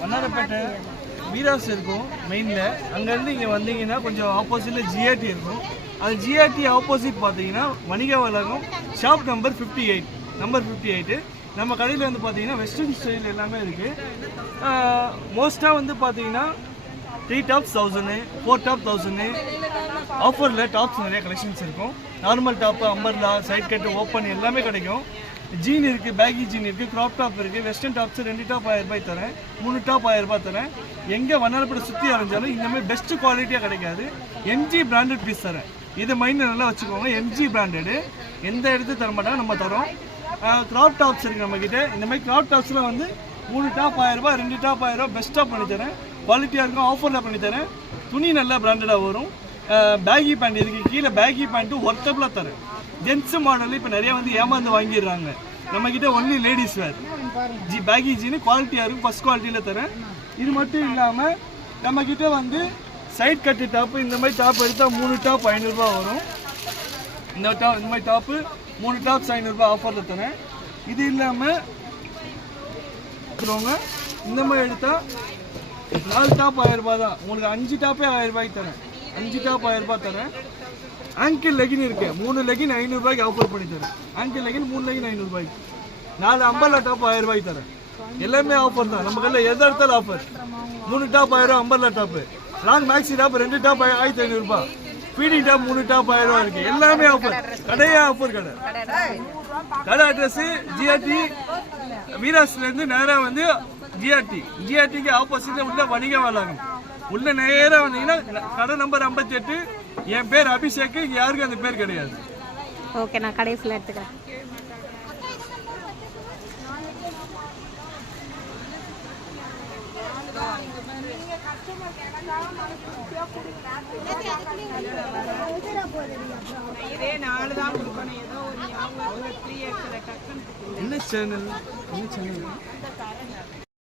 வண்ணாரப்பேட்டை வீராஸ் இருக்கும் மெயினில். அங்கேருந்து இங்கே வந்தீங்கன்னா கொஞ்சம் ஆப்போசிட்டில் ஜிஆர்டி இருக்கும். அது ஜிஆர்டி ஆப்போசிட் பார்த்தீங்கன்னா வணிக வளாகம் ஷாப் நம்பர் 58. நம்ம கடையில் வந்து பார்த்தீங்கன்னா வெஸ்டர்ன் ஸ்டைல் எல்லாமே இருக்குது. மோஸ்ட்டாக வந்து பார்த்தீங்கன்னா 3 டாப்ஸ் 1000, 4 டாப் 1000. ஆஃபரில் டாப்ஸ் நிறைய கலெக்ஷன்ஸ் இருக்கும். Normal top, umbrella, side cut, open எல்லாமே கிடைக்கும். ஜீன் இருக்குது, பேகி ஜீன் இருக்குது, க்ராப் டாப் இருக்குது. வெஸ்டர்ன் டாப்ஸ் 2 டாப் 1000 ரூபாய் தரேன், 3 டாப் 1000 ரூபாய் தரேன். எங்கே வண்ணாரப்பேட்டை சுற்றி அரைஞ்சாலும் இந்தமாதிரி பெஸ்ட்டு குவாலிட்டியாக கிடைக்காது. எம்ஜி பிராண்டட் பீஸ் தரேன். இதை மைண்டில் நல்லா வச்சுக்கோங்க. எம்ஜி பிராண்டடு எந்த இடத்துக்கு தர மாட்டாங்க, நம்ம தரோம். க்ராப் டாப்ஸ் இருக்குது நம்மக்கிட்ட. இந்தமாதிரி க்ராப் டாப்ஸில் வந்து 3 டாப் 1000 ரூபாய், 2 டாப் 1000 ரூபாய் பெஸ்ட்டாக பண்ணித்தரேன். குவாலிட்டியாக இருக்கும், ஆஃபரில் பண்ணித்தரேன். துணி நல்லா பிராண்டடாக வரும். பேகி பேண்ட் இருக்குது, கீழே பேகி பேண்ட்டு ஒர்த்தபிளாக தரேன். ஜென்ஸு மாடல் இப்போ நிறைய வந்து ஏமாந்து வாங்கிடுறாங்க. நம்மக்கிட்ட ஒன்லி லேடிஸ் வேர் பேகி ஜீனு குவாலிட்டியாக இருக்கும், ஃபஸ்ட் குவாலிட்டியில் தரேன். இது மட்டும் இல்லாமல் நம்மக்கிட்ட வந்து சைட் கட்டு டாப்பு, இந்த மாதிரி டாப் எடுத்தால் 3 டாப் 500 ரூபா வரும். இந்த மாதிரி டாப்பு 3 டாப்ஸ் 500 ரூபா ஆஃபரில் தரேன். இது இல்லாமல் இந்த மாதிரி எடுத்தால் 4 டாப் 1000 ரூபா தான். உங்களுக்கு 5 டாப்பே 1000 ரூபாய்க்கு தரேன். 5 டாப் 1000 ரூபாய் தரேன். ஆங்கிள் லெகின் இருக்குது, 3 லெகின் 500 ரூபாய்க்கு ஆஃபர் பண்ணி தரேன். ஆங்கிள் லெகின் 3 லெகின் 500 ரூபாய்க்கு. 4 அம்பர்லா டாப் 1000 ரூபாய்க்கு தரேன். எல்லாமே ஆஃபர் தான். நம்ம கடையில் எதாக எடுத்தாலும் ஆஃபர். 3 டாப் 1000 ரூபா umbrella top. Long maxi top 2 top 1500 ரூபாய். ஃபீடிங் டாப் 3 டாப் 1000 ரூபா இருக்குது. எல்லாமே ஆஃபர். கடையே ஆஃபர் கடை. கடை அட்ரஸு ஜிஆர்டி வீராஸ்லேருந்து நேராக வந்து ஜிஆர்டிக்கு ஆப்போசிட்டில் உள்ள வணிக வளாகம். உள்ள நேராக வந்தீங்கன்னா கடை நம்பர் 58. என் பேர் அபிஷேக். இங்கே யாருக்கும் அந்த பேர் கிடையாது. ஓகே, நான் கடை ஃபுல்லாக எடுத்துக்கிறேன். என்ன சேனல்?